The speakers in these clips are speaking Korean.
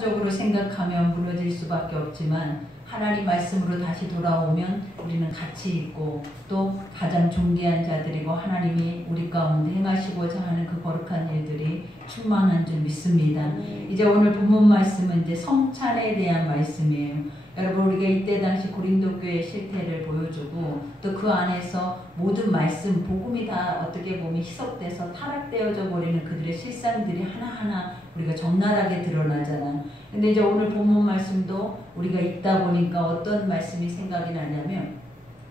적으로 생각하면 무너질 수밖에 없지만 하나님 말씀으로 다시 돌아오면 우리는 가치 있고 또 가장 존귀한 자들이고 하나님이 우리 가운데 행하시고자 하는 그 거룩한 일들이 충만한 줄 믿습니다. 이제 오늘 본문 말씀은 이제 성찬에 대한 말씀이에요. 여러분, 우리가 이때 당시 고린도 교회의 실태를 보여주고 또 그 안에서 모든 말씀, 복음이 다 어떻게 보면 희석돼서 타락되어져 버리는 그들의 실상들이 하나하나 우리가 적나라하게 드러나잖아요. 근데 이제 오늘 본문 말씀도 우리가 읽다 보니까 어떤 말씀이 생각이 나냐면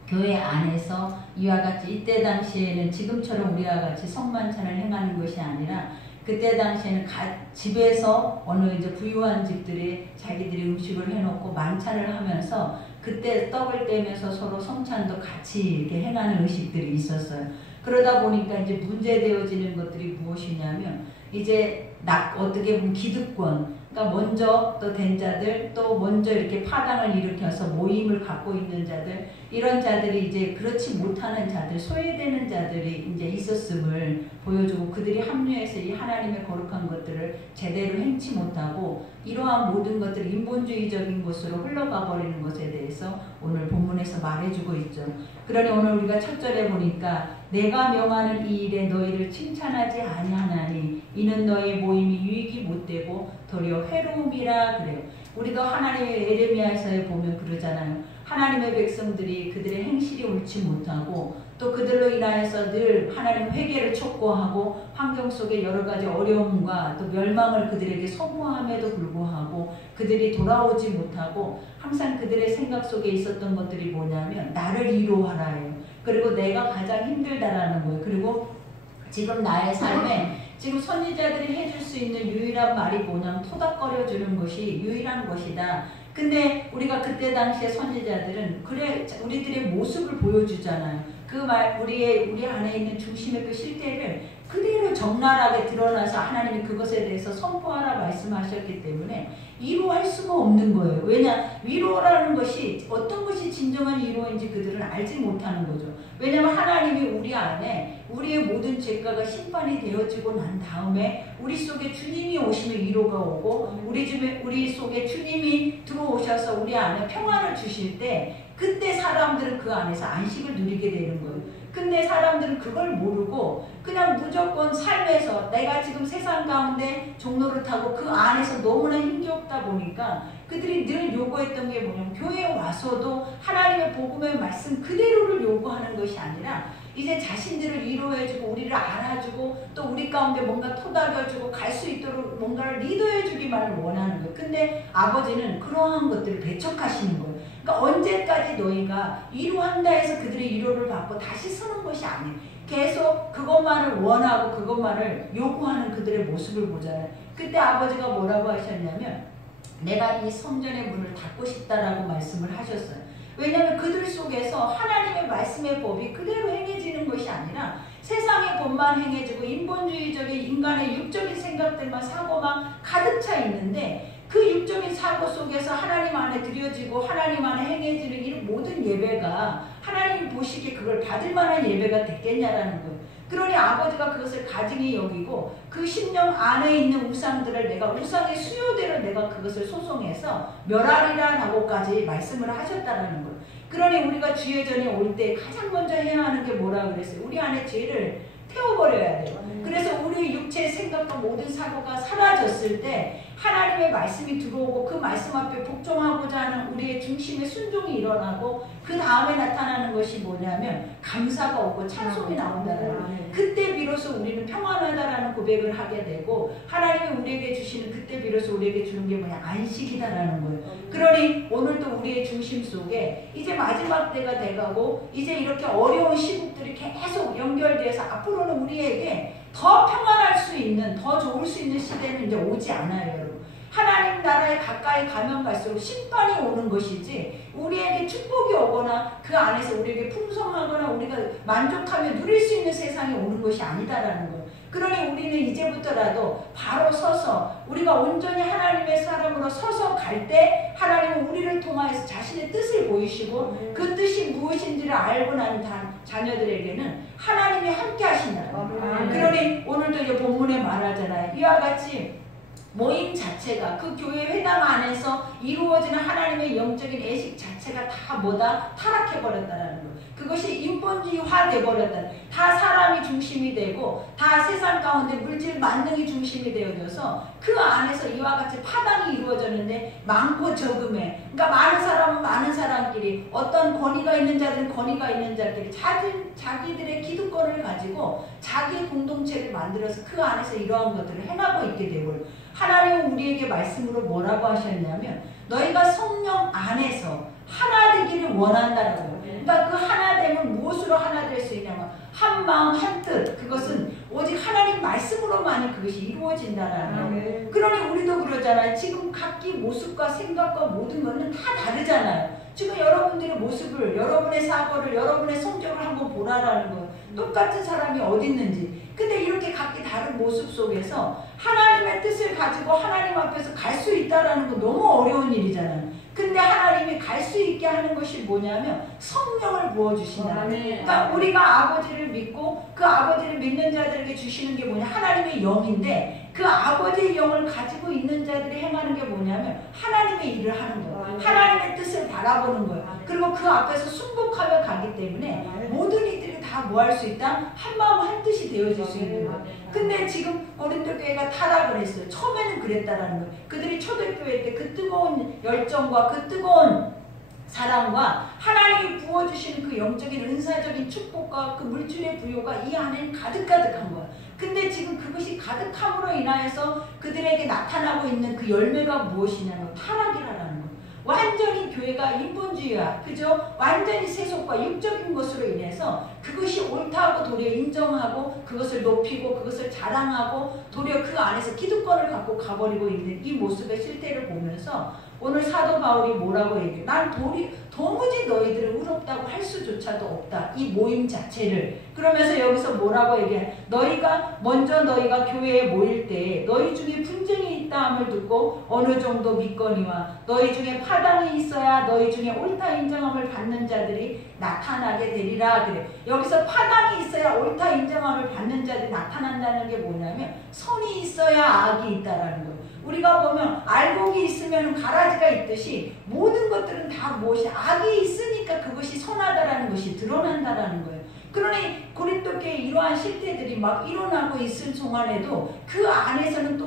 교회 안에서 이와 같이 이때 당시에는 지금처럼 우리와 같이 성만찬을 행하는 것이 아니라 그때 당시에는 집에서 어느 이제 부유한 집들이 자기들이 음식을 해놓고 만찬을 하면서 그때 떡을 떼면서 서로 성찬도 같이 이렇게 행하는 의식들이 있었어요. 그러다 보니까 이제 문제되어지는 것들이 무엇이냐면 이제 어떻게 보면 기득권, 그러니까 먼저 또 된 자들, 또 먼저 이렇게 파당을 일으켜서 모임을 갖고 있는 자들, 이런 자들이 이제 그렇지 못하는 자들, 소외되는 자들이 이제 있었음을 보여주고 그들이 합류해서 이 하나님의 거룩한 것들을 제대로 행치 못하고 이러한 모든 것들이 인본주의적인 것으로 흘러가 버리는 것에 대해서 오늘 본문에서 말해주고 있죠. 그러니 오늘 우리가 첫 절에 보니까 내가 명하는 이 일에 너희를 칭찬하지 아니하나니 이는 너희 모임이 유익이 못되고 도리어 회로움이라 그래요. 우리도 하나님의 에레미야서에 보면 그러잖아요. 하나님의 백성들이 그들의 행실이 옳지 못하고 또 그들로 인하여서 늘 하나님 회개를 촉구하고 환경 속에 여러 가지 어려움과 또 멸망을 그들에게 소모함에도 불구하고 그들이 돌아오지 못하고 항상 그들의 생각 속에 있었던 것들이 뭐냐면 나를 위로하라예요. 그리고 내가 가장 힘들다라는 거예요. 그리고 지금 나의 삶에 지금 선지자들이 해줄 수 있는 유일한 말이 뭐냐면 토닥거려 주는 것이 유일한 것이다. 근데 우리가 그때 당시에 선지자들은 그래 우리들의 모습을 보여주잖아요. 그 말 우리 안에 있는 중심의 그 실태를 그대로 적나라하게 드러나서 하나님이 그것에 대해서 선포하라 말씀하셨기 때문에 위로할 수가 없는 거예요. 왜냐? 위로라는 것이 어떤 것이 진정한 위로인지 그들은 알지 못하는 거죠. 왜냐하면 하나님이 우리 안에 우리의 모든 죄가가 심판이 되어지고 난 다음에 우리 속에 주님이 오시면 위로가 오고 우리 속에 주님이 들어오셔서 우리 안에 평안을 주실 때 그때 사람들은 그 안에서 안식을 누리게 되는 거예요. 근데 사람들은 그걸 모르고 그냥 무조건 삶에서 내가 지금 세상 가운데 종로를 타고 그 안에서 너무나 힘겹다 보니까 그들이 늘 요구했던 게 뭐냐면 교회에 와서도 하나님의 복음의 말씀 그대로를 요구하는 것이 아니라 이제 자신들을 위로해주고 우리를 알아주고 또 우리 가운데 뭔가 토닥여주고 갈 수 있도록 뭔가를 리더해주기만을 원하는 거예요. 근데 아버지는 그러한 것들을 배척하시는 거예요. 그러니까 언제까지 너희가 위로한다 해서 그들의 위로를 받고 다시 서는 것이 아니에요. 계속 그것만을 원하고 그것만을 요구하는 그들의 모습을 보잖아요. 그때 아버지가 뭐라고 하셨냐면 내가 이 성전의 문을 닫고 싶다라고 말씀을 하셨어요. 왜냐하면 그들 속에서 하나님의 말씀의 법이 그대로 행해지는 것이 아니라 세상의 법만 행해지고 인본주의적인 인간의 육적인 생각들만 사고만 가득 차 있는데 그 육적인 사고 속에서 하나님 안에 드려지고 하나님 안에 행해지는 이 모든 예배가 하나님이 보시기에 그걸 받을 만한 예배가 됐겠냐라는 거예요. 그러니 아버지가 그것을 가증히 여기고 그 심령 안에 있는 우상들을 내가 우상의 수요대로 내가 그것을 소송해서 멸하리라라고까지 말씀을 하셨다는 거예요. 그러니 우리가 주의 전에 올 때 가장 먼저 해야 하는 게 뭐라고 그랬어요? 우리 안에 죄를 태워버려야 돼요. 그래서 우리 육체의 생각과 모든 사고가 사라졌을 때 하나님의 말씀이 들어오고 그 말씀 앞에 복종하고자 하는 우리의 중심의 순종이 일어나고 그 다음에 나타나는 것이 뭐냐면 감사가 오고 찬송이 나온다는 거예요. 그때 비로소 우리는 평안하다라는 고백을 하게 되고 하나님이 우리에게 주시는 그때 비로소 우리에게 주는 게 뭐냐? 안식이다라는 거예요. 그러니 오늘도 우리의 중심 속에 이제 마지막 때가 돼가고 이제 이렇게 어려운 시국들이 계속 연결돼서 앞으로는 우리에게 더 평안할 수 있는 더 좋을 수 있는 시대는 이제 오지 않아요. 여러분. 하나님 나라에 가까이 가면 갈수록 심판이 오는 것이지 우리에게 축복이 오거나 그 안에서 우리에게 풍성하거나 우리가 만족하며 누릴 수 있는 세상이 오는 것이 아니다라는 거예요. 그러니 우리는 이제부터라도 바로 서서 우리가 온전히 하나님의 사람으로 서서 갈 때 하나님은 우리를 통하여서 자신의 뜻을 보이시고 그 뜻이 무엇인지를 알고 난 자녀들에게는 하나님이 함께 하신다. 그러니 오늘도 이 본문에 말하잖아요. 이와 같이 모임 자체가 그 교회 회당 안에서 이루어지는 하나님의 영적인 애식 자체가 다 뭐다? 타락해버렸다라는 거. 그것이 인본주의화 돼버렸다. 다 사람이 중심이 되고 다 세상 가운데 물질 만능이 중심이 되어져서 그 안에서 이와 같이 파당이 이루어졌는데 많고 적음에, 그러니까 많은 사람은 많은 사람끼리, 어떤 권위가 있는 자들은 권위가 있는 자들끼리 자기들의 기득권을 가지고 자기의 공동체를 만들어서 그 안에서 이러한 것들을 행하고 있게 되고, 하나님은 우리에게 말씀으로 뭐라고 하셨냐면 너희가 성령 안에서 하나 되기를 원한다라고요. 그러니까 그 하나됨을 무엇으로 하나 될 수 있냐면 한 마음 한 뜻, 그것은 오직 하나님 말씀으로만이 그것이 이루어진다라는 거예요. 그러니 우리도 그러잖아요. 지금 각기 모습과 생각과 모든 것은 다 다르잖아요. 지금 여러분들의 모습을, 여러분의 사고를, 여러분의 성격을 한번 보라라는 거예요. 똑같은 사람이 어디 있는지. 근데 이렇게 각기 다른 모습 속에서 하나님의 뜻을 가지고 하나님 앞에서 갈 수 있다라는 건 너무 어려운 일이잖아요. 근데 하나님이 갈 수 있게 하는 것이 뭐냐면 성령을 부어주신다. 그러니까 우리가 아버지를 믿고 그 아버지를 믿는 자들에게 주시는 게 뭐냐? 하나님의 영인데 그 아버지의 영을 가지고 있는 자들이 행하는 게 뭐냐면 하나님의 일을 하는 거예요. 하나님의 뜻을 바라보는 거예요. 그리고 그 앞에서 순복하며 가기 때문에 모든 이들이 다 뭐 할 수 있다? 한 마음 한 뜻이 되어질 수 있는 거예요. 근데 지금 고린도 교회가 타락을 했어요. 처음에는 그랬다라는 거예요. 그들이 초대교회 때 그 뜨거운 열정과 그 뜨거운 사랑과 하나님이 부어주시는 그 영적인 은사적인 축복과 그 물질의 부요가 이 안에 가득가득한 거예요. 근데 지금 그것이 가득함으로 인하여서 그들에게 나타나고 있는 그 열매가 무엇이냐면 타락이라는 거예요. 완전히 교회가 인본주의와 그죠? 완전히 세속과 육적인 것으로 인해서 그것이 옳다고 도리어 인정하고 그것을 높이고 그것을 자랑하고 도리어 그 안에서 기득권을 갖고 가버리고 있는 이 모습의 실태를 보면서 오늘 사도 바울이 뭐라고 얘기해? 난 도무지 너희들을 의롭다고 할 수조차도 없다. 이 모임 자체를. 그러면서 여기서 뭐라고 얘기해? 너희가 교회에 모일 때 너희 중에 분쟁이 있다함을 듣고 어느 정도 믿거니와 너희 중에 파당이 있어야 너희 중에 옳다 인정함을 받는 자들이 나타나게 되리라. 그래. 여기서 파당이 있어야 옳다 인정함을 받는 자들이 나타난다는 게 뭐냐면 선이 있어야 악이 있다라는 거예요. 우리가 보면 알곡이 있으면 가라지가 있듯이 모든 것들은 다 무엇이 악이 있으니까 그것이 선하다라는 것이 드러난다라는 거예요. 그러니 고린도 교회 이러한 실태들이 막 일어나고 있을 동안에도 그 안에서는 또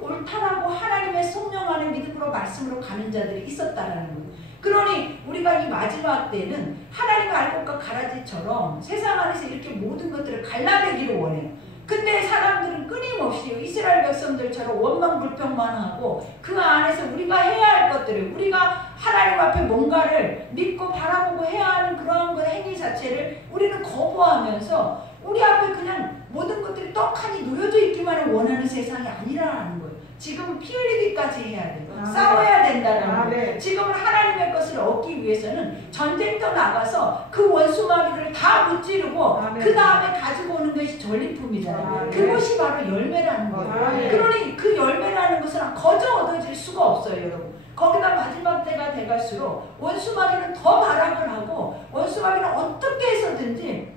옳다라고 하나님의 성령 안에 믿음으로 말씀으로 가는 자들이 있었다라는 거예요. 그러니 우리가 이 마지막 때는 하나님의 알곡과 가라지처럼 세상 안에서 이렇게 모든 것들을 갈라내기를 원해요. 근데 사람들은 끊임없이 이스라엘 백성들처럼 원망 불평만 하고 그 안에서 우리가 해야 할 것들을, 우리가 하나님 앞에 뭔가를 믿고 바라보고 해야 하는 그러한 행위 자체를 우리는 거부하면서 우리 앞에 그냥 모든 것들이 떡하니 놓여져 있기만을 원하는 세상이 아니라는 거예요. 지금 피 흘리기까지 해야 돼요. 싸워야 된다는 거예요. 지금은 하나님의 것을 얻기 위해서는 전쟁터 나가서 그 원수마귀를 다 무찌르고 그 다음에 가지고 오는 것이 전리품이잖아요. 그것이 바로 열매라는 거예요. 그러니 그 열매라는 것은 거저 얻어질 수가 없어요, 여러분. 거기다 마지막 때가 돼갈수록 원수마귀는 더 발악을 하고 원수마귀는 어떻게 해서든지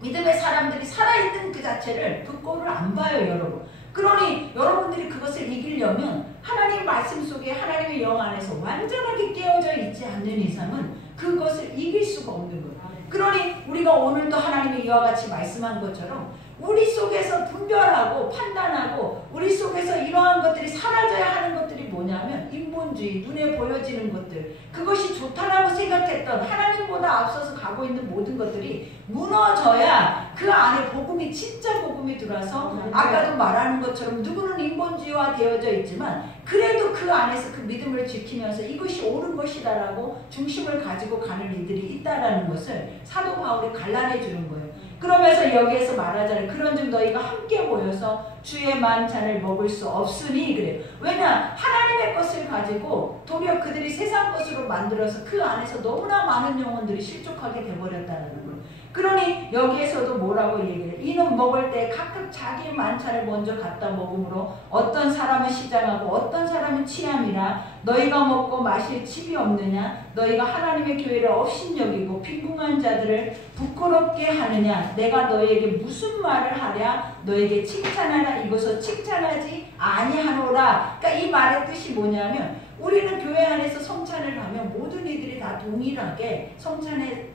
믿음의 사람들이 살아있는 그 자체를 그 꼴을 안 봐요, 여러분. 그러니 여러분들이 그것을 이기려면 하나님 말씀 속에 하나님의 영 안에서 완전하게 깨어져 있지 않는 이상은 그것을 이길 수가 없는 거예요. 그러니 우리가 오늘도 하나님이 이와 같이 말씀한 것처럼 우리 속에서 분별하고 판단하고 우리 속에서 이러한 것들이 사라져야 하는 것들이 뭐냐면 인본주의, 눈에 보여지는 것들, 그것이 좋다라고 생각했던 하나님보다 앞서서 가고 있는 모든 것들이 무너져야 그 안에 복음이, 진짜 복음이 들어와서 아까도 말하는 것처럼 누구는 인본주의화 되어져 있지만 그래도 그 안에서 그 믿음을 지키면서 이것이 옳은 것이다라고 중심을 가지고 가는 이들이 있다라는 것을 사도 바울이 갈라내 주는 거예요. 그러면서 여기에서 말하자면 그런즉 너희가 함께 모여서 주의 만찬을 먹을 수 없으니 그래요. 왜냐? 하나님의 것을 가지고 도리어 그들이 세상 것으로 만들어서 그 안에서 너무나 많은 영혼들이 실족하게 되어버렸다는 거예요. 그러니 여기에서도 뭐라고 얘기해요? 이는 먹을 때 각각 자기의 만찬을 먼저 갖다 먹음으로 어떤 사람은 시장하고 어떤 사람은 취함이라 너희가 먹고 마실 칩이 없느냐? 너희가 하나님의 교회를 업신여기고 빈궁한 자들을 부끄럽게 하느냐? 내가 너희에게 무슨 말을 하랴? 너에게 칭찬하라. 이것을 칭찬하지 아니하노라. 그러니까 이 말의 뜻이 뭐냐면 우리는 교회 안에서 성찬을 하면 모든 이들이 다 동일하게 성찬의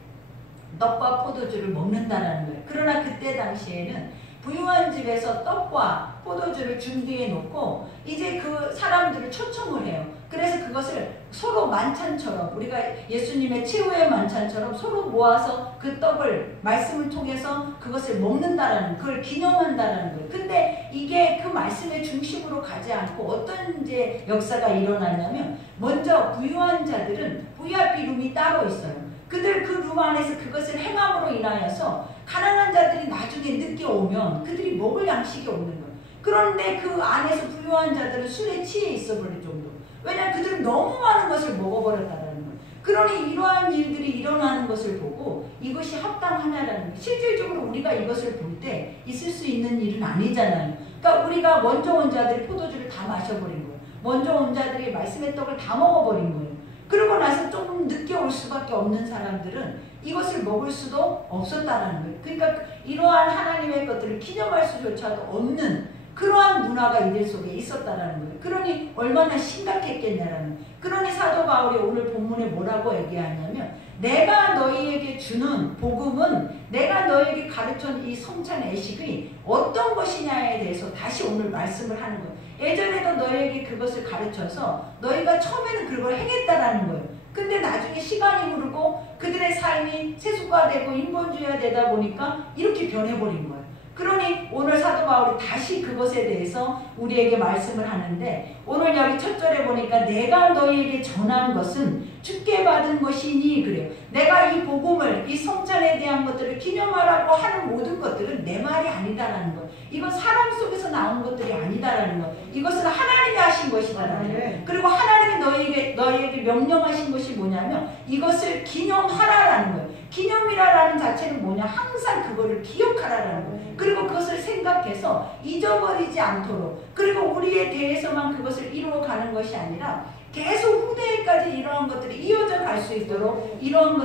떡과 포도주를 먹는다라는 거예요. 그러나 그때 당시에는 부유한 집에서 떡과 포도주를 준비해 놓고 이제 그 사람들을 초청을 해요. 그래서 그것을 서로 만찬처럼 우리가 예수님의 최후의 만찬처럼 서로 모아서 그 떡을 말씀을 통해서 그것을 먹는다라는 그걸 기념한다라는 거예요. 근데 이게 그 말씀의 중심으로 가지 않고 어떤 이제 역사가 일어나냐면 먼저 부유한 자들은 VIP 룸이 따로 있어요. 그들 그 룸 안에서 그것을 행함으로 인하여서 가난한 자들이 나중에 늦게 오면 그들이 먹을 양식이 없는 거예요. 그런데 그 안에서 부유한 자들은 술에 취해 있어 버릴 정도. 왜냐하면 그들은 너무 많은 것을 먹어버렸다는 거예요. 그러니 이러한 일들이 일어나는 것을 보고 이것이 합당하냐라는 거예요. 실질적으로 우리가 이것을 볼 때 있을 수 있는 일은 아니잖아요. 그러니까 우리가 먼저 온 자들이 포도주를 다 마셔버린 거예요. 먼저 온 자들이 말씀의 떡을 다 먹어버린 거예요. 그러고 나서 조금 늦게 올 수밖에 없는 사람들은 이것을 먹을 수도 없었다라는 거예요. 그러니까 이러한 하나님의 것들을 기념할 수조차도 없는 그러한 문화가 이들 속에 있었다라는 거예요. 그러니 얼마나 심각했겠냐라는 거예요. 그러니 사도 바울이 오늘 본문에 뭐라고 얘기하냐면 내가 너희에게 주는 복음은 내가 너희에게 가르쳐준 이 성찬 애식이 어떤 것이냐에 대해서 다시 오늘 말씀을 하는 거예요. 예전에도 너희에게 그것을 가르쳐서 너희가 처음에는 그걸 행했다라는 거예요. 근데 나중에 시간이 흐르고 그들의 삶이 세속화되고 인본주의가 되다 보니까 이렇게 변해버린 거예요. 그러니 오늘 사도 바울이 다시 그것에 대해서 우리에게 말씀을 하는데 오늘 여기 첫 절에 보니까 내가 너희에게 전한 것은 주께 받은 것이니 그래요. 내가 이 복음을 이 성찬에 대한 것들을 기념하라고 하는 모든 것들은 내 말이 아니다라는 것. 이건 사람 속에서 나온 것들이 아니다라는 것. 이것은 하나님이 하신 것이다라는 것. 그리고 하나님이 너희에게 명령하신 것이 뭐냐면 이것을 기념하라라는 거예요. 기념이라는 자체는 뭐냐? 항상 그거를 기억하라라는 거예요. 그리고 그것을 생각해서 잊어버리지 않도록 그리고 우리에 대해서만 그것을 이루어가는 것이 아니라 계속 후대에까지 이러한 것들이 이어져 갈 수 있도록 이러한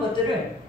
것들을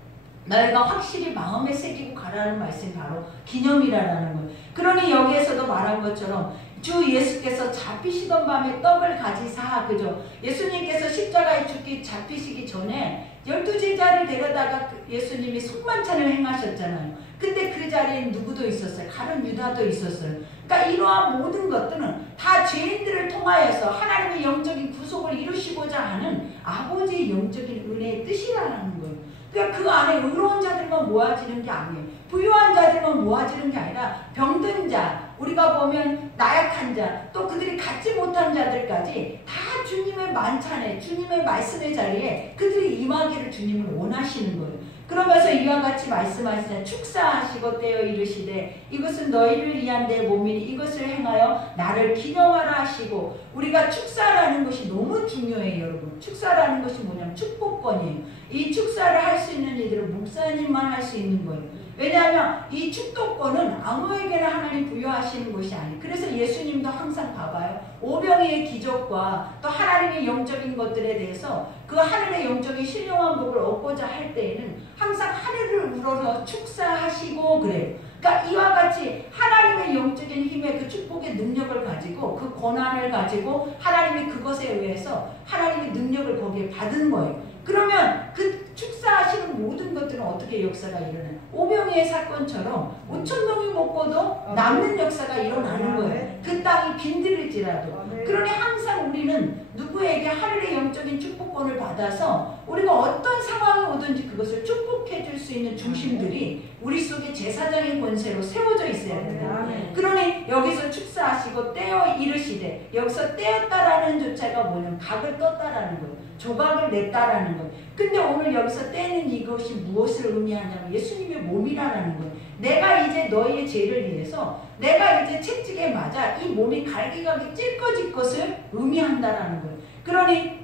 너희가 확실히 마음에 새기고 가라는 말씀이 바로 기념이라는 거예요. 그러니 여기에서도 말한 것처럼 주 예수께서 잡히시던 밤에 떡을 가지사 그죠? 예수님께서 십자가에 잡히시기 전에 12제자를 데려다가 예수님이 속만찬을 행하셨잖아요. 근데 그 자리에 누구도 있었어요. 가룟 유다도 있었어요. 그러니까 이러한 모든 것들은 다 죄인들을 통하여서 하나님의 영적인 구속을 이루시고자 하는 아버지의 영적인 은혜의 뜻이라는 거예요. 그러니까 그 안에 의로운 자들만 모아지는 게 아니에요. 부유한 자들만 모아지는 게 아니라 병든 자, 우리가 보면 나약한 자, 또 그들이 갖지 못한 자들까지 다 주님의 만찬에, 주님의 말씀의 자리에 그들이 임하기를 주님은 원하시는 거예요. 그러면서 이와 같이 말씀하시잖아요. 축사하시고 떼어 이르시되 이것은 너희를 위한 내 몸이니 이것을 행하여 나를 기념하라 하시고 우리가 축사라는 것이 너무 중요해요. 여러분. 축사라는 것이 뭐냐면 축복권이에요. 이 축사를 할 수 있는 이들은 목사님만 할 수 있는 거예요. 왜냐하면 이 축복권은 아무에게나 하나님 부여하시는 것이 아니에요. 그래서 예수님도 항상 봐봐요. 오병이의 기적과 또 하나님의 영적인 것들에 대해서 그 하늘의 영적인 신령한 복을 얻고자 할 때에는 항상 하늘을 우러러 축사하시고 그래요. 그러니까 이와 같이 하나님의 영적인 힘의 그 축복의 능력을 가지고 그 권한을 가지고 하나님이 그것에 의해서 하나님의 능력을 거기에 받은 거예요. 그러면 그 축사하시는 모든 것들은 어떻게 역사가 일어나요? 오병이의 사건처럼 5,000명이 먹고도 남는 역사가 일어나는 거예요. 그 땅이 빈들일지라도. 그러니 항상 우리는 누구에게 하늘의 영적인 축복권을 받아서 우리가 어떤 상황이 오든지 그것을 축복해 줄 수 있는 중심들이 우리 속에 제사장의 권세로 세워져 있어야 된다. 그러니 여기서 축사하시고 떼어 이르시되 여기서 떼었다라는 조차가 뭐냐면 각을 떴다라는 거예요. 조각을 냈다라는 거예요. 근데 오늘 여기서 떼는 이것이 무엇을 의미하냐면 예수님의 몸이라는 거예요. 내가 이제 너희의 죄를 위해서 내가 이제 채찍에 맞아 이 몸이 갈기갈기 찔거질 것을 의미한다라는 거예요. 그러니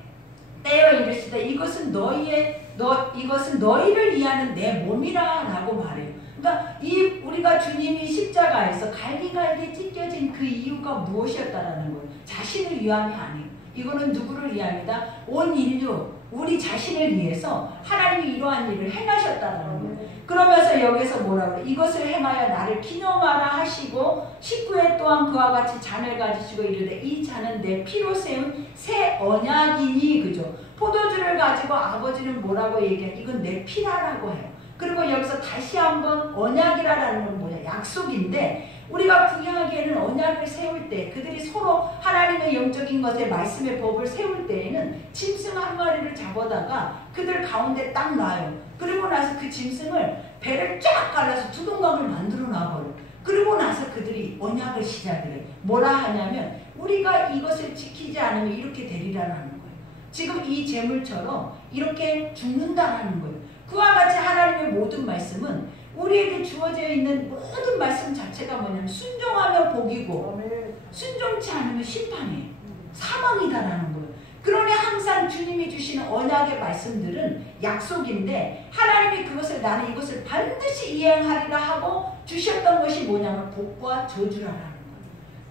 떼어 이르시되 이것은 너희를 위하는 내 몸이라고 말해요. 그러니까 우리가 주님이 십자가에서 갈기갈기 찢겨진 그 이유가 무엇이었다라는 거예요. 자신을 위함이 아니에요. 이거는 누구를 위함이다? 온 인류, 우리 자신을 위해서 하나님이 이러한 일을 행하셨다는 거예요. 그러면서 여기서 뭐라고 그래? 이것을 행하여 나를 기념하라 하시고 19회 또한 그와 같이 잔을 가지시고 이르되 이 잔은 내 피로 세운 새 언약이니, 그죠? 포도주를 가지고 아버지는 뭐라고 얘기해? 이건 내 피라라고 해요. 그리고 여기서 다시 한번 언약이라는 건 뭐냐? 약속인데 우리가 구약에는 언약을 세울 때 그들이 서로 하나님의 영적인 것에 말씀의 법을 세울 때에는 짐승 한 마리를 잡아다가 그들 가운데 딱 놔요. 그리고 나서 그 짐승을 배를 쫙 갈라서 두 동강을 만들어 놔버려요. 그리고 나서 그들이 언약을 시작해요. 뭐라 하냐면 우리가 이것을 지키지 않으면 이렇게 되리라는 거예요. 지금 이 제물처럼 이렇게 죽는다라는 거예요. 그와 같이 하나님의 모든 말씀은 우리에게 주어져 있는 모든 말씀 자체가 뭐냐면 순종하면 복이고 순종치 않으면 심판이에요. 사망이다라는 거예요. 그러니 항상 주님이 주시는 언약의 말씀들은 약속인데 하나님이 그것을 나는 이것을 반드시 이행하리라 하고 주셨던 것이 뭐냐면 복과 저주라는 거예요.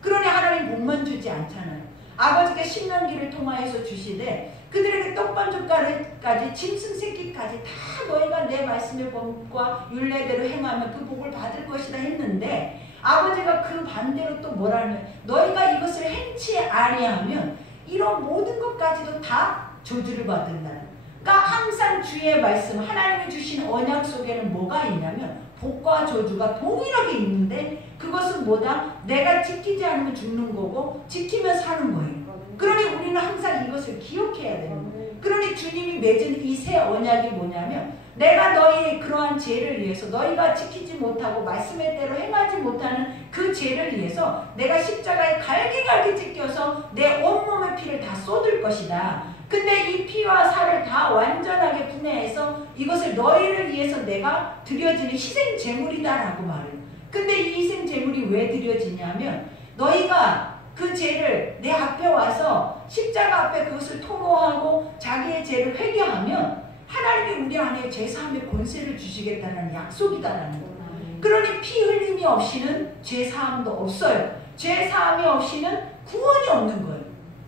그러니 하나님 복만 주지 않잖아요. 아버지가 신명기를 통하여서 주시되 그들에게 떡반죽까지 짐승 새끼까지 다 너희가 내 말씀의 법과 율례대로 행하면 그 복을 받을 것이다 했는데 아버지가 그 반대로 또 뭐라면 너희가 이것을 행치 아니하면 이런 모든 것까지도 다 저주를 받는다는. 그러니까 항상 주의 말씀 하나님이 주신 언약 속에는 뭐가 있냐면 복과 저주가 동일하게 있는데 그것은 뭐다? 내가 지키지 않으면 죽는 거고 지키면 사는 거예요. 그러니 우리는 항상 이것을 기억해야 되는 거예요. 그러니 주님이 맺은 이 새 언약이 뭐냐면 내가 너희의 그러한 죄를 위해서 너희가 지키지 못하고 말씀의 대로 행하지 못하는 그 죄를 위해서 내가 십자가에 갈기갈기 찢겨서 내 온몸의 피를 다 쏟을 것이다. 근데 이 피와 살을 다 완전하게 분해해서 이것을 너희를 위해서 내가 드려지는 희생 제물이다라고 말해요. 근데 이 희생 제물이 왜 드려지냐면 너희가 그 죄를 내 앞에 와서 십자가 앞에 그것을 토로하고 자기의 죄를 회개하면 하나님이 우리 안에 죄사함의 권세를 주시겠다는 약속이다라는 거예요. 그러니 피 흘림이 없이는 죄사함도 없어요. 죄사함이 없이는 구원이 없는 거예요.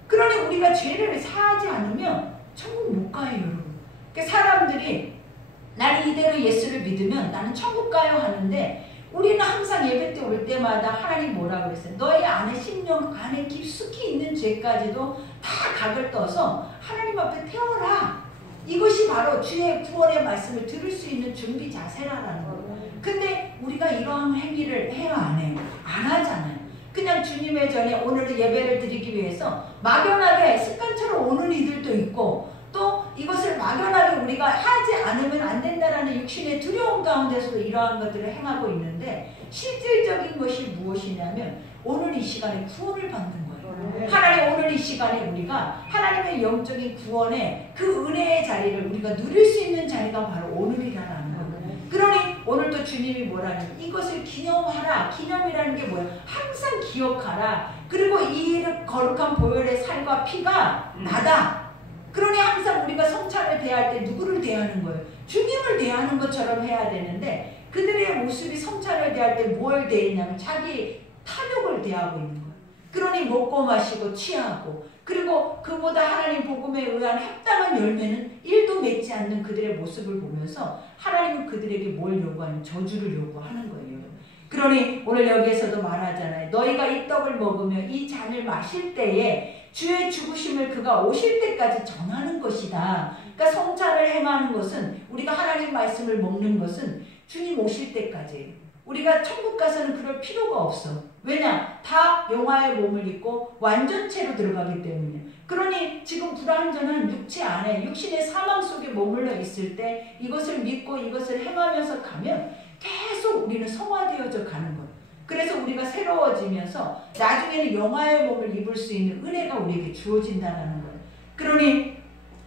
그러니 우리가 죄를 사하지 않으면 천국 못 가요, 여러분. 그러니까 사람들이 나는 이대로 예수를 믿으면 나는 천국 가요 하는데 우리는 항상 예배 때 올 때마다 하나님 뭐라고 그랬어요? 너희 안에 심령 안에 깊숙이 있는 죄까지도 다 각을 떠서 하나님 앞에 태워라. 이것이 바로 주의 구원의 말씀을 들을 수 있는 준비 자세라는 거예요. 근데 우리가 이러한 행위를 해요, 안 해요? 안 하잖아요. 그냥 주님의 전에 오늘 예배를 드리기 위해서 막연하게 습관처럼 오는 이들도 있고 또 이것을 막연하게 우리가 하지 않으면 안 된다라는 육신의 두려움 가운데서도 이러한 것들을 행하고 있는데 실질적인 것이 무엇이냐면 오늘 이 시간에 구원을 받는 거예요. 하나님 오늘 이 시간에 우리가 하나님의 영적인 구원의 그 은혜의 자리를 우리가 누릴 수 있는 자리가 바로 오늘이라는 거예요. 그러니 오늘도 주님이 뭐라냐면 이것을 기념하라. 기념이라는 게 뭐예요? 항상 기억하라. 그리고 이 거룩한 보혈의 살과 피가 나다. 그러니 항상 우리가 성찬을 대할 때 누구를 대하는 거예요? 주님을 대하는 것처럼 해야 되는데 그들의 모습이 성찬을 대할 때 뭘 대했냐면 자기 탐욕을 대하고 있는 거예요. 그러니 먹고 마시고 취하고 그리고 그보다 하나님 복음에 의한 합당한 열매는 1도 맺지 않는 그들의 모습을 보면서 하나님은 그들에게 뭘 요구하냐면 저주를 요구하는 거예요. 그러니 오늘 여기에서도 말하잖아요. 너희가 이 떡을 먹으며 이 잔을 마실 때에 주의 죽으심을 그가 오실 때까지 전하는 것이다. 그러니까 성찬을 행하는 것은 우리가 하나님 말씀을 먹는 것은 주님 오실 때까지 우리가 천국 가서는 그럴 필요가 없어. 왜냐? 다 영화의 몸을 입고 완전체로 들어가기 때문에. 그러니 지금 불완전한 육체 안에 육신의 사망 속에 머물러 있을 때 이것을 믿고 이것을 행하면서 가면 계속 우리는 성화되어져 가는 거예요. 그래서 우리가 새로워지면서 나중에는 영화의 몸을 입을 수 있는 은혜가 우리에게 주어진다는 거예요. 그러니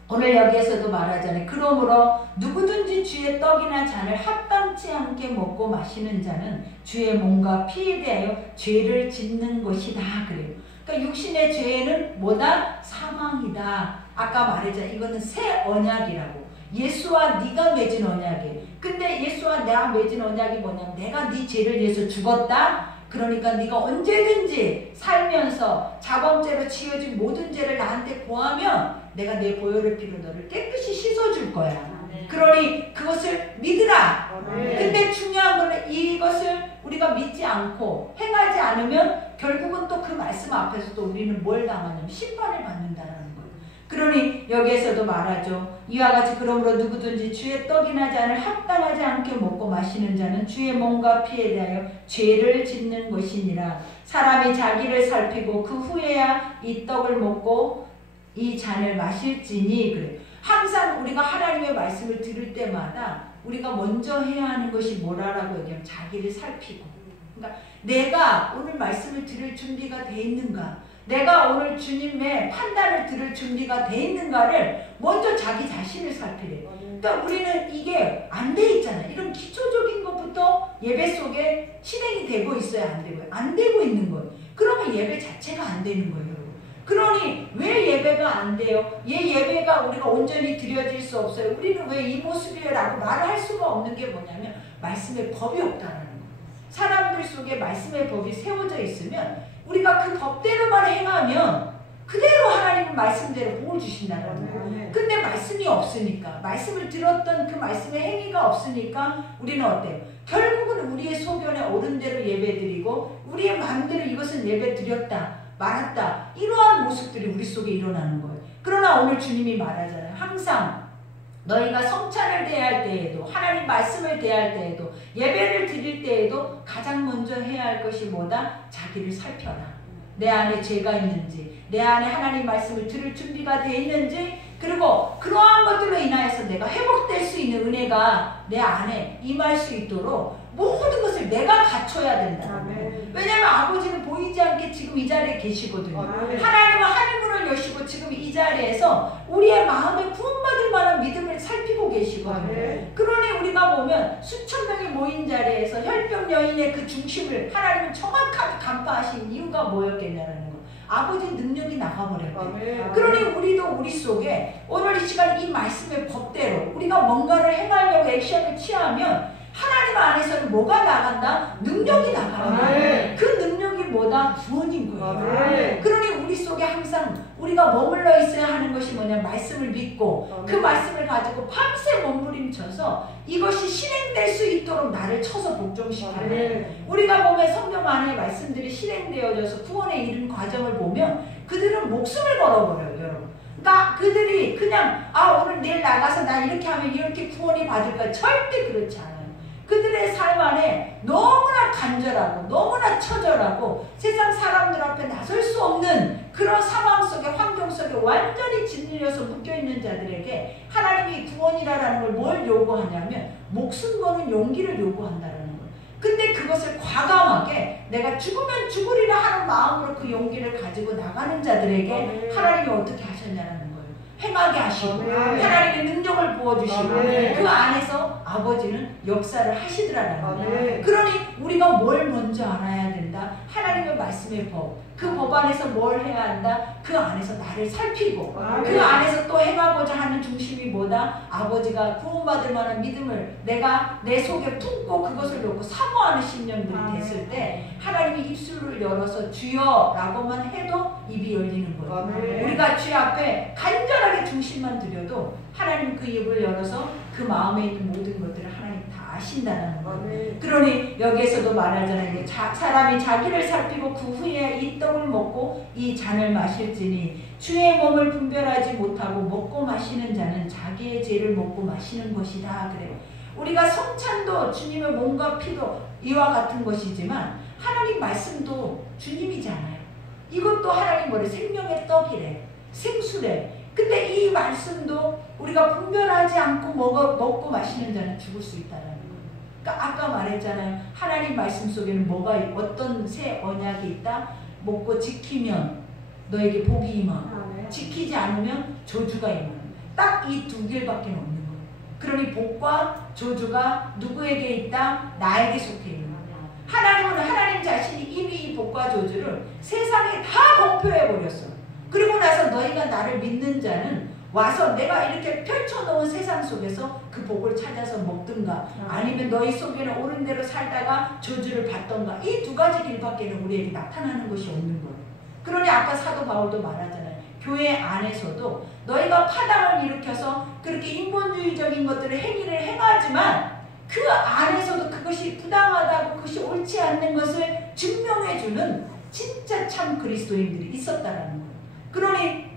오늘 여기에서도 말하잖아요. 그러므로 누구든지 주의 떡이나 잔을 합당치 않게 먹고 마시는 자는 주의 몸과 피에 대하여 죄를 짓는 것이다. 그래요. 그러니까 육신의 죄는 뭐다? 사망이다. 아까 말했잖아요. 이거는 새 언약이라고. 예수와 네가 맺은 언약이에요. 근데 예수와 내가 맺은 언약이 뭐냐면 내가 네 죄를 위해서 죽었다. 그러니까 네가 언제든지 살면서 자범죄로 지어진 모든 죄를 나한테 고하면 내가 내 보혈의 피로 너를 깨끗이 씻어줄 거야. 그러니 그것을 믿으라. 근데 중요한 거는 이것을 우리가 믿지 않고 행하지 않으면 결국은 또 그 말씀 앞에서 또 우리는 뭘 당하냐면 심판을 받는다는 거예요. 그러니 여기에서도 말하죠. 이와 같이 그러므로 누구든지 주의 떡이 나지 않을 합당하지 않게 먹고 마시는 자는 주의 몸과 피에 대하여 죄를 짓는 것이니라. 사람이 자기를 살피고 그 후에야 이 떡을 먹고 이 잔을 마실지니. 그래. 항상 우리가 하나님의 말씀을 들을 때마다 우리가 먼저 해야 하는 것이 뭐라고 얘기하면 자기를 살피고, 그러니까 내가 오늘 말씀을 들을 준비가 돼 있는가, 내가 오늘 주님의 판단을 들을 준비가 돼 있는가를 먼저 자기 자신을 살피래. 그러니까 우리는 이게 안 돼 있잖아요. 이런 기초적인 것부터 예배 속에 실행이 되고 있어야 안 되고요. 안 되고 있는 거예요. 그러면 예배 자체가 안 되는 거예요. 그러니 왜 예배가 안 돼요? 예배가 우리가 온전히 드려질 수 없어요. 우리는 왜 이 모습이에요? 라고 말을 할 수가 없는 게 뭐냐면 말씀의 법이 없다는 거예요. 사람들 속에 말씀의 법이 세워져 있으면 우리가 그 법대로만 행하면 그대로 하나님은 말씀대로 복을 주신다는 거예요. 근데 말씀이 없으니까, 말씀을 들었던 그 말씀의 행위가 없으니까 우리는 어때요? 결국은 우리의 소견에 옳은 대로 예배드리고 우리의 마음대로 이것은 예배 드렸다 말았다, 이러한 모습들이 우리 속에 일어나는 거예요. 그러나 오늘 주님이 말하잖아요. 항상 너희가 성찬을 대할 때에도, 하나님 말씀을 대할 때에도, 예배를 드릴 때에도 가장 먼저 해야 할 것이 뭐다? 자기를 살펴라. 내 안에 죄가 있는지, 내 안에 하나님 말씀을 들을 준비가 되어 있는지, 그리고 그러한 것들로 인하여서 내가 회복될 수 있는 은혜가 내 안에 임할 수 있도록 모든 것을 내가 갖춰야 된다. 왜냐하면 아버지는 보이지 않게 지금 이 자리에 계시거든요. 하나님은 하늘문을 여시고 지금 이 자리에서 우리의 마음에 구원받을 만한 믿음을 살피고 계시거든요. 그러니 우리가 보면 수천 명이 모인 자리에서 혈병 여인의 그 중심을 하나님은 정확하게 간파하신 이유가 뭐였겠냐는 거예요. 아버지 능력이 나가버렸대요. 그러니 우리도 우리 속에 오늘 이 시간 이 말씀의 법대로 우리가 뭔가를 행하려고 액션을 취하면 하나님 안에서는 뭐가 나간다? 능력이 나가는 거예요. 그 능력이 뭐다? 구원인 거예요. 그러니 우리 속에 항상 우리가 머물러 있어야 하는 것이 뭐냐? 말씀을 믿고 그 말씀을 가지고 밤새 몸부림쳐서 이것이 실행될 수 있도록 나를 쳐서 복종시키는 거예요. 우리가 보면 성경 안에 말씀들이 실행되어져서 구원에 이른 과정을 보면 그들은 목숨을 걸어버려요, 여러분. 그러니까 그들이 그냥 오늘 내일 나가서 나 이렇게 하면 이렇게 구원이 받을까? 절대 그렇지 않아요. 그들의 삶 안에 너무나 간절하고 너무나 처절하고 세상 사람들 앞에 나설 수 없는 그런 상황 속에, 환경 속에 완전히 짓눌려서 묶여있는 자들에게 하나님이 구원이라는 걸 뭘 요구하냐면 목숨 거는 용기를 요구한다는 거예요. 근데 그것을 과감하게 내가 죽으면 죽으리라 하는 마음으로 그 용기를 가지고 나가는 자들에게 하나님이 어떻게 하셨냐는 거예요. 행하게 하시고 하나님의 능력을 부어주시고 그 안에서 아버지는 역사를 하시더라는 거예요. 그러니 우리가 뭘 먼저 알아야 된다? 하나님의 말씀의 법, 그 법 안에서 뭘 해야 한다? 그 안에서 나를 살피고 그 안에서 또 행하고자 하는 중심이 뭐다? 아버지가 구원받을 만한 믿음을 내가 내 속에 품고 그것을 놓고 사모하는 심령들이 됐을 때 하나님이 입술을 열어서 주여 라고만 해도 입이 열리는 거예요. 우리가 주의 앞에 간절하게 중심만 드려도 하나님 그 입을 열어서 그 마음에 있는 모든 것들을 하나님 다 아신다는 거예요. 그러니 여기에서도 말하잖아요. 사람이 자기를 살피고 그 후에 이 떡을 먹고 이 잔을 마실지니 주의 몸을 분별하지 못하고 먹고 마시는 자는 자기의 죄를 먹고 마시는 것이다. 그래요. 우리가 성찬도 주님의 몸과 피도 이와 같은 것이지만 하나님 말씀도 주님이잖아요. 이것도 하나님 뭐래? 생명의 떡이래. 생수래. 근데 이 말씀도 우리가 분별하지 않고 먹고 마시는 자는 죽을 수 있다는 거예요. 그러니까 아까 말했잖아요. 하나님 말씀 속에는 뭐가 어떤 새 언약이 있다? 먹고 지키면 너에게 복이 임하고 지키지 않으면 저주가 임하고 딱 이 두 길밖에 없는 거예요. 그러니 복과 저주가 누구에게 있다? 나에게 속해 있는 거예요. 하나님은 하나님 자신이 이미 이 복과 저주를 세상에 다 공표해 버렸어. 그리고 나서 너희가 나를 믿는 자는 와서 내가 이렇게 펼쳐놓은 세상 속에서 그 복을 찾아서 먹든가 아니면 너희 속에는 옳은 대로 살다가 저주를 받던가 이 두 가지 길밖에는 우리에게 나타나는 것이 없는 거예요. 그러니 아까 사도 바울도 말하잖아요. 교회 안에서도 너희가 파당을 일으켜서 그렇게 인본주의적인 것들을 행위를 행하지만 그 안에서도 그것이 부당하다고 그것이 옳지 않는 것을 증명해주는 진짜 참 그리스도인들이 있었다라는 거예요. 그러니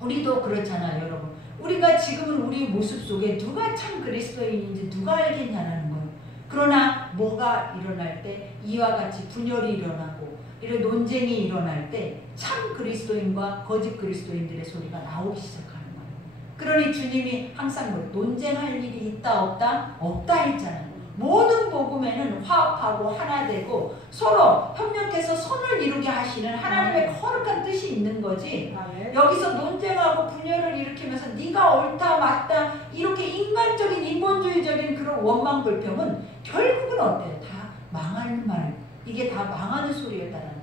우리도 그렇잖아요, 여러분. 우리가 지금은 우리 모습 속에 누가 참 그리스도인인지 누가 알겠냐는 거예요. 그러나 뭐가 일어날 때 이와 같이 분열이 일어나고 이런 논쟁이 일어날 때 참 그리스도인과 거짓 그리스도인들의 소리가 나오기 시작하는 거예요. 그러니 주님이 항상 논쟁할 일이 있다 없다? 없다 했잖아요. 모든 복음에는 화합하고 하나 되고 서로 협력해서 선을 이루게 하시는 하나님의 거룩한 뜻이 있는 거지. 여기서 논쟁하고 분열을 일으키면서 네가 옳다 맞다 이렇게 인간적인 인본주의적인 그런 원망불평은 결국은 어때요? 다 망하는 말. 이게 다 망하는 소리였다라는 거예요.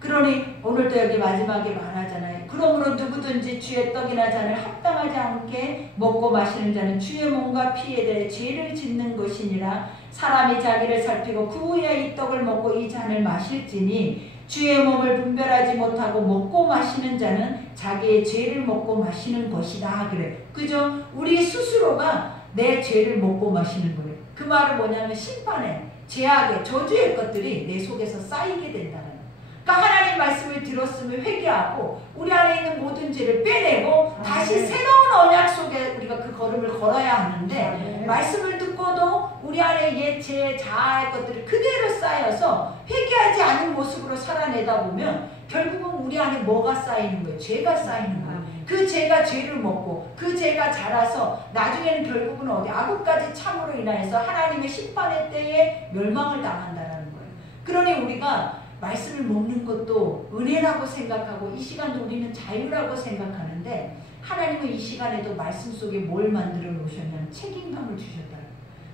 그러니 오늘도 여기 마지막에 말하잖아요. 그러므로 누구든지 주의 떡이나 잔을 합당하지 않게 먹고 마시는 자는 주의 몸과 피에 대해 죄를 짓는 것이니라. 사람이 자기를 살피고 그 후에 이 떡을 먹고 이 잔을 마실지니 주의 몸을 분별하지 못하고 먹고 마시는 자는 자기의 죄를 먹고 마시는 것이다. 그래. 그죠? 우리 스스로가 내 죄를 먹고 마시는 거예요. 그 말은 뭐냐면 심판의 죄악의 저주의 것들이 내 속에서 쌓이게 된다는 거예요. 그러니까 하나님 말씀을 들었으면 회개하고 우리 안에 있는 모든 죄를 빼내고 다시 새로운 언약 속에 우리가 그 걸음을 걸어야 하는데 말씀을 듣고도 우리 안에 옛 죄, 자아의 것들이 그대로 쌓여서 회개하지 않은 모습으로 살아내다 보면 결국은 우리 안에 뭐가 쌓이는 거예요? 죄가 쌓이는 거예요. 그 죄가 죄를 먹고 그 죄가 자라서 나중에는 결국은 어디 악업까지 참으로 인하여서 하나님의 심판의 때에 멸망을 당한다는 거예요. 그러니 우리가 말씀을 먹는 것도 은혜라고 생각하고 이 시간도 우리는 자유라고 생각하는데 하나님은 이 시간에도 말씀 속에 뭘 만들어 놓으셨냐면 책임감을 주셨다.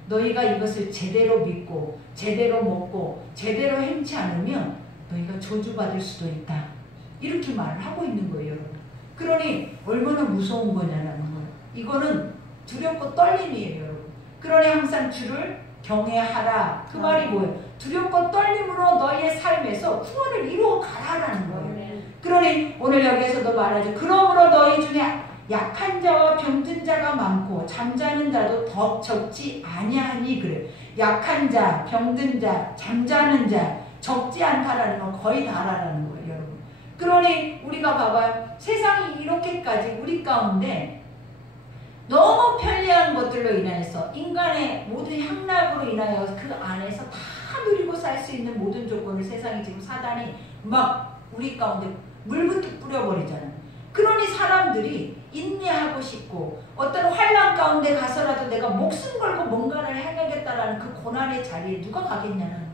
너희가 이것을 제대로 믿고 제대로 먹고 제대로 행치 않으면 너희가 저주받을 수도 있다. 이렇게 말을 하고 있는 거예요, 여러분. 그러니 얼마나 무서운 거냐라는 거예요. 이거는 두렵고 떨림이에요, 여러분. 그러니 항상 주를 경외하라. 그 말이 뭐예요? 두렵고 떨림으로 너희의 삶에서 구원을 이루어 가라라는 거예요. 그러니 오늘 여기에서도 말하죠. 그러므로 너희 중에 약한 자와 병든 자가 많고 잠자는 자도 더 적지 아니하니 그래. 약한 자, 병든 자, 잠자는 자 적지 않다라는 건 거의 다라는 거예요, 여러분. 그러니 우리가 봐봐요. 세상이 이렇게까지 우리 가운데 너무 편리한 것들로 인하여서 인간의 모든 향락으로 인하여 그 안에서 다 누리고 살 수 있는 모든 조건을 세상이 지금 사단이 막 우리 가운데 물부터 뿌려버리잖아요. 그러니 사람들이 인내하고 싶고 어떤 환난 가운데 가서라도 내가 목숨 걸고 뭔가를 해야겠다라는 그 고난의 자리에 누가 가겠냐는 거예요.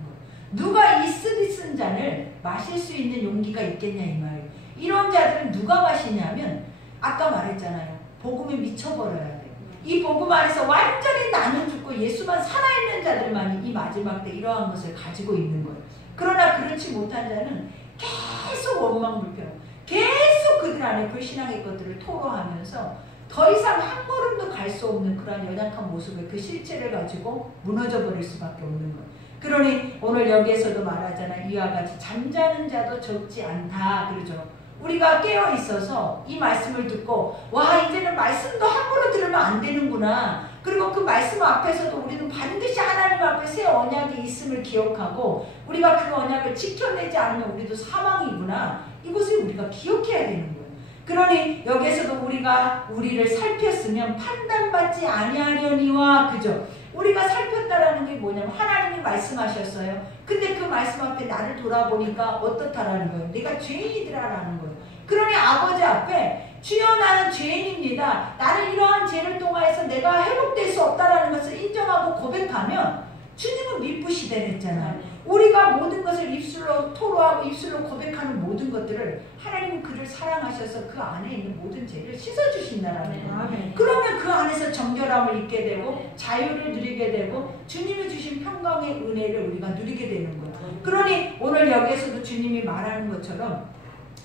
누가 이 쓰디쓴 잔을 마실 수 있는 용기가 있겠냐 이 말이에요. 이런 자들은 누가 마시냐면 아까 말했잖아요. 복음에 미쳐버려야 돼요. 이 복음 안에서 완전히 나는 죽고 예수만 살아있는 자들만이 이 마지막 때 이러한 것을 가지고 있는 거예요. 그러나 그렇지 못한 자는 계속 원망불평, 계속 그들 안에 불신앙의 것들을 토로하면서 더 이상 한 걸음도 갈 수 없는 그러한 연약한 모습을 그 실체를 가지고 무너져 버릴 수밖에 없는 거예요. 그러니 오늘 여기에서도 말하잖아요. 이와 같이 잠자는 자도 적지 않다 그러죠. 우리가 깨어 있어서 이 말씀을 듣고 와 이제는 말씀도 함부로 들으면 안 되는구나. 그리고 그 말씀 앞에서도 우리는 반드시 하나님 앞에 새 언약이 있음을 기억하고 우리가 그 언약을 지켜내지 않으면 우리도 사망이구나. 이것을 우리가 기억해야 되는 거예요. 그러니 여기에서도 우리가 우리를 살폈으면 판단받지 아니하려니와 그죠? 우리가 살폈다라는 게 뭐냐면 하나님이 말씀하셨어요. 근데 그 말씀 앞에 나를 돌아보니까 어떻다라는 거예요. 내가 죄인이더라라는 거예요. 그러니 아버지 앞에 주여 나는 죄인입니다. 나는 이러한 죄를 통하여서 내가 회복될 수 없다라는 것을 인정하고 고백하면 주님은 미쁘시대랬잖아요. 우리가 모든 것을 입술로 토로하고 입술로 고백하는 모든 것들을 하나님은 그를 사랑하셔서 그 안에 있는 모든 죄를 씻어주신다라는 거예요. 그러면 그 안에서 정결함을 잊게 되고 자유를 누리게 되고 주님이 주신 평강의 은혜를 우리가 누리게 되는 거예요. 그러니 오늘 여기에서도 주님이 말하는 것처럼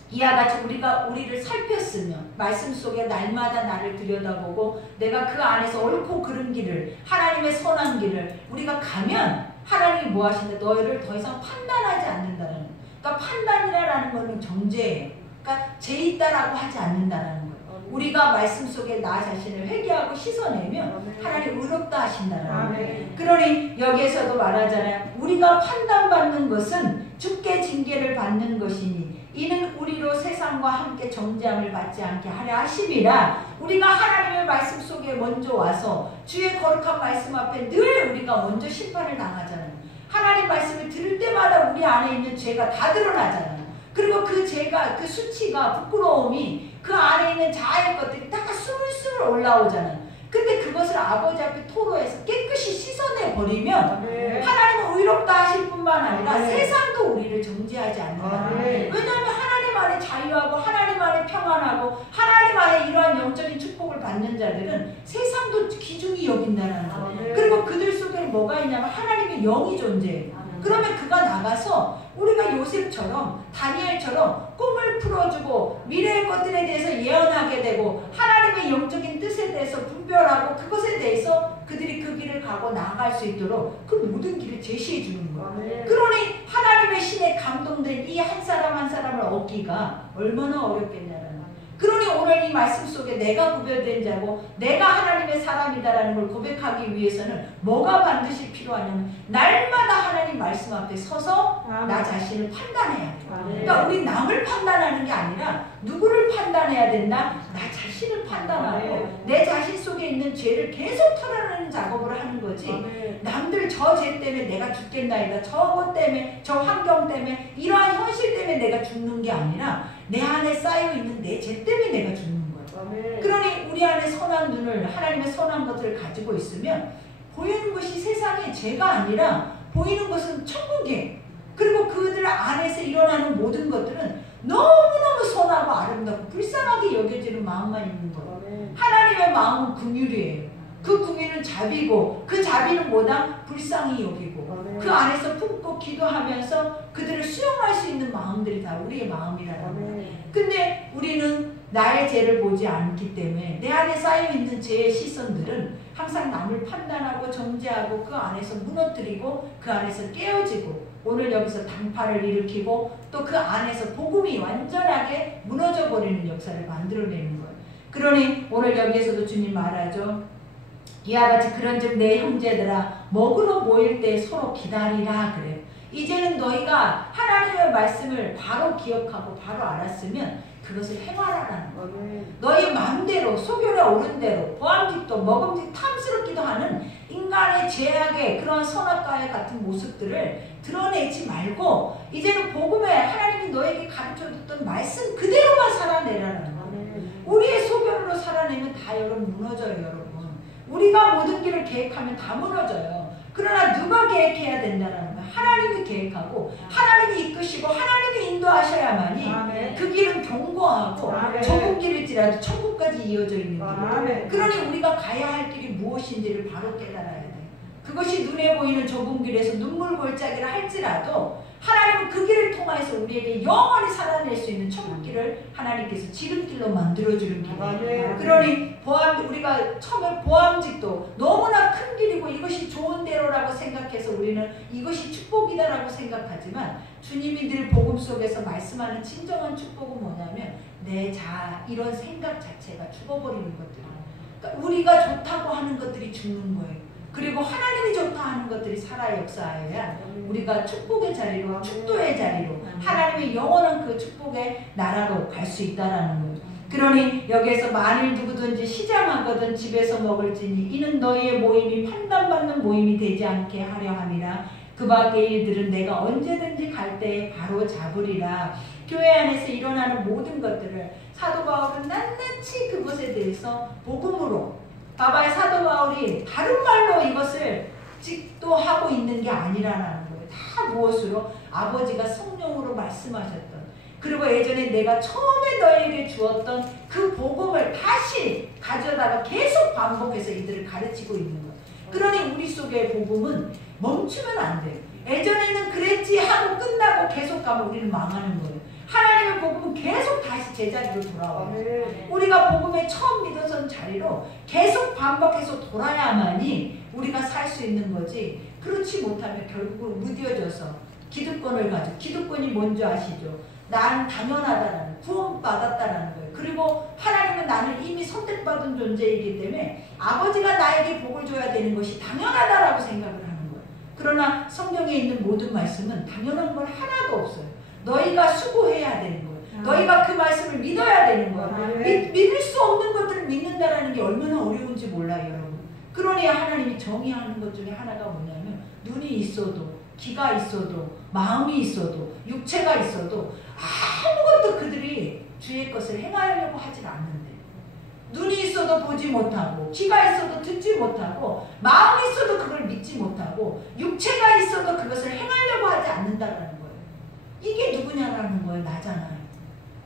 이와 같이 우리가 우리를 살폈으면 말씀 속에 날마다 나를 들여다보고 내가 그 안에서 옳고 그른 길을 하나님의 선한 길을 우리가 가면 하나님이 뭐 하시는데 너희를 더 이상 판단하지 않는다는 거예요. 그러니까 판단이라는 거는 정죄예요. 그러니까 죄 있다라고 하지 않는다라는 거예요. 우리가 말씀 속에 나 자신을 회개하고 씻어내면 하나님 의롭다 하신다라는 거예요. 그러니 여기에서도 말하잖아요. 우리가 판단받는 것은 주께 징계를 받는 것이니 이는 우리로 세상과 함께 정죄함을 받지 않게 하려 하심이라. 우리가 하나님의 말씀 속에 먼저 와서 주의 거룩한 말씀 앞에 늘 우리가 먼저 심판을 당하잖아요. 하나님 말씀을 들을 때마다 우리 안에 있는 죄가 다 드러나잖아요. 그리고 그 죄가, 그 수치가, 부끄러움이 그 안에 있는 자아의 것들이 다 스물스물 올라오잖아요. 근데 그것을 아버지 앞에 토로해서 깨끗이 씻어내버리면 하나님은 의롭다 하실 뿐만 아니라 세상도 우리를 정죄하지 않는다. 왜냐하면 하나님 안에 자유하고 하나님 안에 평안하고 하나님 안에 이러한 영적인 축복을 받는 자들은 세상도 귀중히 여긴다는 거예요. 그리고 그들 속에는 뭐가 있냐면 하나님의 영이 존재해요. 그러면 그가 나가서 우리가 요셉처럼 다니엘처럼 꿈을 풀어주고 미래의 것들에 대해서 예언하게 되고 하나님의 영적인 뜻에 대해서 분별하고 그것에 대해서 그들이 그 길을 가고 나아갈 수 있도록 그 모든 길을 제시해 주는 거예요. 그러니 하나님의 신에 감동된 이 한 사람 한 사람을 얻기가 얼마나 어렵겠냐는 거예요. 그러니 오늘 이 말씀 속에 내가 구별된 자고 내가 하나님의 사람이다라는 걸 고백하기 위해서는 뭐가 반드시 필요하냐면 날마다 하나님 말씀 앞에 서서 나 자신을 판단해야 돼요. 그러니까 우리 남을 판단하는 게 아니라 누구를 판단해야 된다? 나 자신을 판단하고 내 자신 속에 있는 죄를 계속 털어내는 작업을 하는 거지. 남들 저 죄 때문에 내가 죽겠나이다. 저것 때문에 저 환경 때문에 이러한 현실 때문에 내가 죽는 게 아니라 내 안에 쌓여있는 내 죄 때문에 내가 죽는 거예요. 그러니 우리 안에 선한 눈을 하나님의 선한 것들을 가지고 있으면 보이는 것이 세상의 죄가 아니라 보이는 것은 천국이에요. 그리고 그들 안에서 일어나는 모든 것들은 너무너무 선하고 아름답고 불쌍하게 여겨지는 마음만 있는 거예요. 하나님의 마음은 긍휼이에요. 그 긍휼은 자비고 그 자비는 뭐다? 불쌍히 여기고 그 안에서 품고 기도하면서 그들을 수용할 수 있는 마음들이 다 우리의 마음이라는 거예요. 근데 우리는 나의 죄를 보지 않기 때문에 내 안에 쌓여있는 죄의 시선들은 항상 남을 판단하고 정죄하고 그 안에서 무너뜨리고 그 안에서 깨어지고 오늘 여기서 당파를 일으키고 또 그 안에서 복음이 완전하게 무너져버리는 역사를 만들어내는 거예요. 그러니 오늘 여기에서도 주님 말하죠. 이와 같이 그런즉 내 형제들아 먹으러 모일 때 서로 기다리라 그래요. 이제는 너희가 하나님의 말씀을 바로 기억하고 바로 알았으면 그것을 행하라는 거예요. 너희 마음대로 소견에 오른 대로 보암직도 먹음직 탐스럽기도 하는 인간의 죄악의 그런 선악과의 같은 모습들을 드러내지 말고 이제는 복음에 하나님이 너에게 가르쳐줬던 말씀 그대로만 살아내라는 거예요. 우리의 소견으로 살아내면 다 여러분 무너져요. 여러분 우리가 모든 길을 계획하면 다 무너져요. 그러나 누가 계획해야 된다는 거예요. 하나님이 계획하고 하나님이 이끄시고 하나님이 인도하셔야만이 그 길은 견고하고 좁은 길일지라도 천국까지 이어져 있는 길이에요. 그러니 우리가 가야 할 길이 무엇인지를 바로 깨달아야 돼요. 그것이 눈에 보이는 좁은 길에서 눈물 골짜기를 할지라도 하나님은 그 길을 통해서 우리에게 영원히 살아낼 수 있는 천국길을 하나님께서 지름길로 만들어주는 길이에요. 그러니 우리가 처음에 보암직도 너무나 큰 길이고 이것이 좋은 대로라고 생각해서 우리는 이것이 축복이다라고 생각하지만 주님이 늘 복음 속에서 말씀하는 진정한 축복은 뭐냐면 내 자아 이런 생각 자체가 죽어버리는 것들이에요. 그러니까 우리가 좋다고 하는 것들이 죽는 거예요. 그리고 하나님이 좋다 하는 것들이 살아 역사하여야 우리가 축복의 자리로 축도의 자리로 하나님의 영원한 그 축복의 나라로 갈 수 있다라는 거예요. 그러니 여기에서 만일 누구든지 시장하거든 집에서 먹을지니 이는 너희의 모임이 판단받는 모임이 되지 않게 하려 함이라. 그 밖의 일들은 내가 언제든지 갈 때에 바로 잡으리라. 교회 안에서 일어나는 모든 것들을 사도 바울은 낱낱이 그것에 대해서 복음으로 봐봐요. 사도 바울이 다른 말로 이것을 직도하고 있는 게 아니라는 거예요. 다 무엇으로? 아버지가 성령으로 말씀하셨던 그리고 예전에 내가 처음에 너에게 주었던 그 복음을 다시 가져다가 계속 반복해서 이들을 가르치고 있는 거예요. 그러니 우리 속의 복음은 멈추면 안 돼요. 예전에는 그랬지 하고 끝나고 계속 가면 우리는 망하는 거예요. 하나님의 복음은 계속 다시 제자리로 돌아와요. 우리가 복음에 처음 믿어선 자리로 계속 반복해서 돌아야만이 우리가 살 수 있는 거지. 그렇지 못하면 결국은 무뎌져서 기득권을 가지고, 기득권이 뭔지 아시죠? 난 당연하다라는, 구원받았다라는 거예요. 그리고 하나님은 나는 이미 선택받은 존재이기 때문에 아버지가 나에게 복을 줘야 되는 것이 당연하다라고 생각을 하는 거예요. 그러나 성경에 있는 모든 말씀은 당연한 건 하나도 없어요. 너희가 수고해야 되는 거예요. 너희가 그 말씀을 믿어야 되는 거예요. 믿을 수 없는 것들을 믿는다라는 게 얼마나 어려운지 몰라요, 여러분. 그러니 하나님이 정의하는 것 중에 하나가 뭐냐면, 눈이 있어도, 귀가 있어도, 마음이 있어도, 육체가 있어도 아무것도 그들이 주의 것을 행하려고 하질 않는데, 눈이 있어도 보지 못하고, 귀가 있어도 듣지 못하고, 마음이 있어도 그걸 믿지 못하고, 육체가 있어도 그것을 행하려고 하지 않는다라는 거예요. 이게 누구냐라는 거예요. 나잖아요.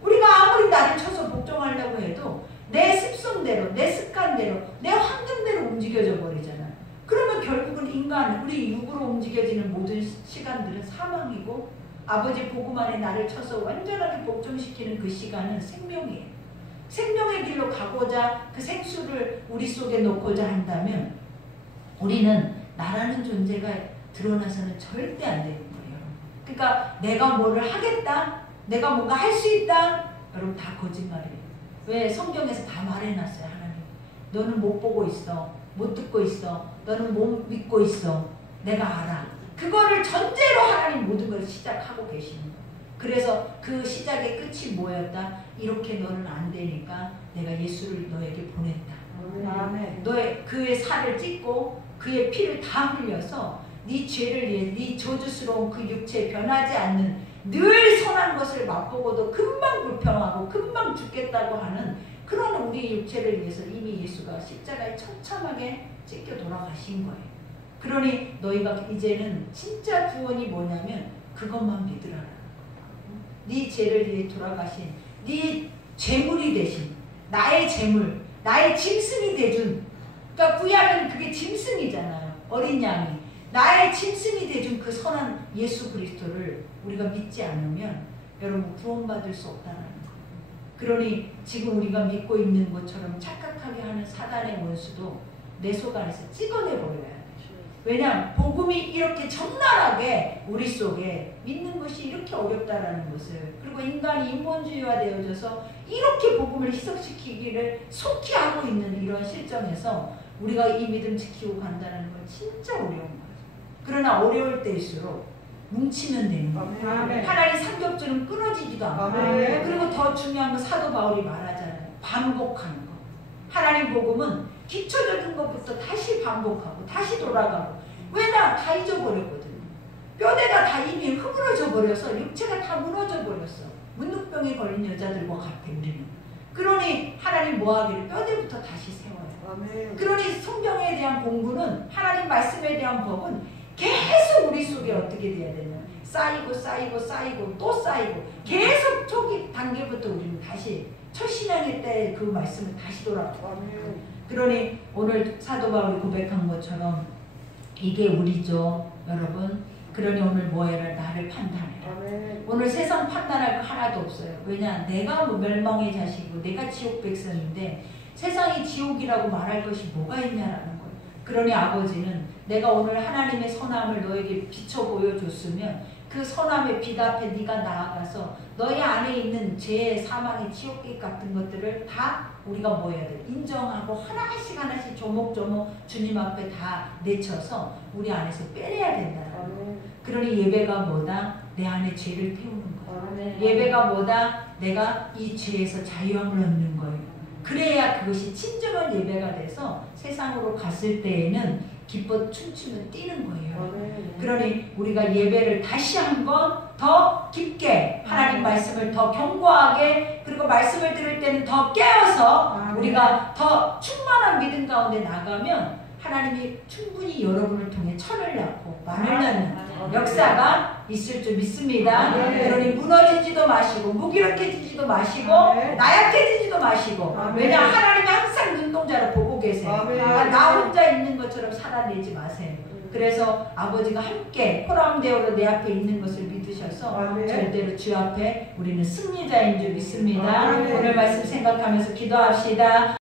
우리가 아무리 나를 쳐서 복종하려고 해도 내 습성대로, 내 습관대로, 내 환경대로 움직여져 버리잖아요. 그러면 결국은 인간, 우리 육으로 움직여지는 모든 시간들은 사망이고, 아버지 복음 안에 나를 쳐서 완전하게 복종시키는 그 시간은 생명이에요. 생명의 길로 가고자 그 생수를 우리 속에 놓고자 한다면 우리는 나라는 존재가 드러나서는 절대 안 되는 거예요. 그러니까 내가 뭐를 하겠다, 내가 뭔가 할 수 있다, 여러분 다 거짓말이에요. 왜? 성경에서 다 말해놨어요. 하나님, 너는 못 보고 있어, 못 듣고 있어, 너는 못 믿고 있어, 내가 알아. 그거를 전제로 하나님 모든 걸 시작하고 계시는 거예요. 그래서 그 시작의 끝이 뭐였다? 이렇게 너는 안 되니까 내가 예수를 너에게 보냈다. 아멘. 너의 그의 살을 찢고 그의 피를 다 흘려서 네 죄를 위해, 네 저주스러운 그 육체에 변하지 않는 늘 선한 것을 맛보고도 금방 불평하고 금방 죽겠다고 하는 그런 우리 육체를 위해서 이미 예수가 십자가에 처참하게 찢겨 돌아가신 거예요. 그러니 너희가 이제는 진짜 구원이 뭐냐면 그것만 믿으라는 거예요. 네 죄를 위해 돌아가신, 네 재물이 되신, 나의 재물, 나의 짐승이 되준, 그러니까 구약은 그게 짐승이잖아요. 어린 양이 나의 짐승이 되준 그 선한 예수 그리스도를 우리가 믿지 않으면 여러분 구원받을 수 없다는 거예요. 그러니 지금 우리가 믿고 있는 것처럼 착각하게 하는 사단의 원수도 내 속 안에서 찍어내버려야 돼요. 왜냐하면 복음이 이렇게 적나라하게 우리 속에 믿는 것이 이렇게 어렵다라는 것을, 그리고 인간이 인본주의화되어져서 이렇게 복음을 희석시키기를 속히 하고 있는 이런 실정에서 우리가 이 믿음 지키고 간다는 건 진짜 어려운 거예요. 그러나 어려울 때일수록 뭉치면 되는 거예요. 하나님 삼겹줄은 끊어지지도 않고, 그리고 더 중요한 건 사도 바울이 말하잖아요. 반복하는 거. 하나님 복음은 기초적인 것부터 다시 반복하고 다시 돌아가고. 왜냐? 다 잊어버렸거든요. 뼈대가 다 이미 흐물어져 버려서 육체가 다 무너져 버렸어. 문둥병에 걸린 여자들과 같아 우리는. 그러니 하나님 뭐하기를 뼈대부터 다시 세워요. 그러니 성경에 대한 공부는, 하나님 말씀에 대한 법은 계속 우리 속에 어떻게 돼야 되냐, 쌓이고 쌓이고 쌓이고 또 쌓이고, 계속 초기 단계부터 우리는 다시 첫 신앙의 때 그 말씀을 다시 돌아가요. 그러니 오늘 사도 바울이 고백한 것처럼 이게 우리죠, 여러분. 그러니 오늘 뭐 해라? 나를 판단해라. 오늘 세상 판단할 거 하나도 없어요. 왜냐? 내가 멸망의 자식이고 내가 지옥 백성인데 세상이 지옥이라고 말할 것이 뭐가 있냐라는 거예요. 그러니 아버지는 내가 오늘 하나님의 선함을 너에게 비춰 보여줬으면 그 선함의 빛 앞에 네가 나아가서 너희 안에 있는 죄, 사망의 지옥길 같은 것들을 다 우리가 뭐 해야 돼? 인정하고 하나씩 하나씩 조목조목 주님 앞에 다 내쳐서 우리 안에서 빼내야 된다. 그러니 예배가 뭐다? 내 안에 죄를 태우는 거예요. 예배가 뭐다? 내가 이 죄에서 자유함을 얻는 거예요. 그래야 그것이 진정한 예배가 돼서 세상으로 갔을 때에는 기뻐 춤추며 뛰는 거예요. 그러니 우리가 예배를 다시 한번 더 깊게, 하나님 말씀을 더 견고하게, 그리고 말씀을 들을 때는 더 깨어서 우리가 더 충만한 믿음 가운데 나가면 하나님이 충분히 여러분을 통해 철을 낳고 말을 낳는 역사가 있을 줄 믿습니다. 그러니 무너지지도 마시고 무기력해지지도 마시고 나약해지지도 마시고. 왜냐? 하나님이 항상 눈동자로 보고 계세요. 나 혼자 있는 것처럼 살아내지 마세요. 그래서 아버지가 함께 포럼대오로 내 앞에 있는 것을 믿으셔서 있어서 네. 절대로 주 앞에 우리는 승리자인 줄 믿습니다. 네. 오늘 말씀 생각하면서 기도합시다.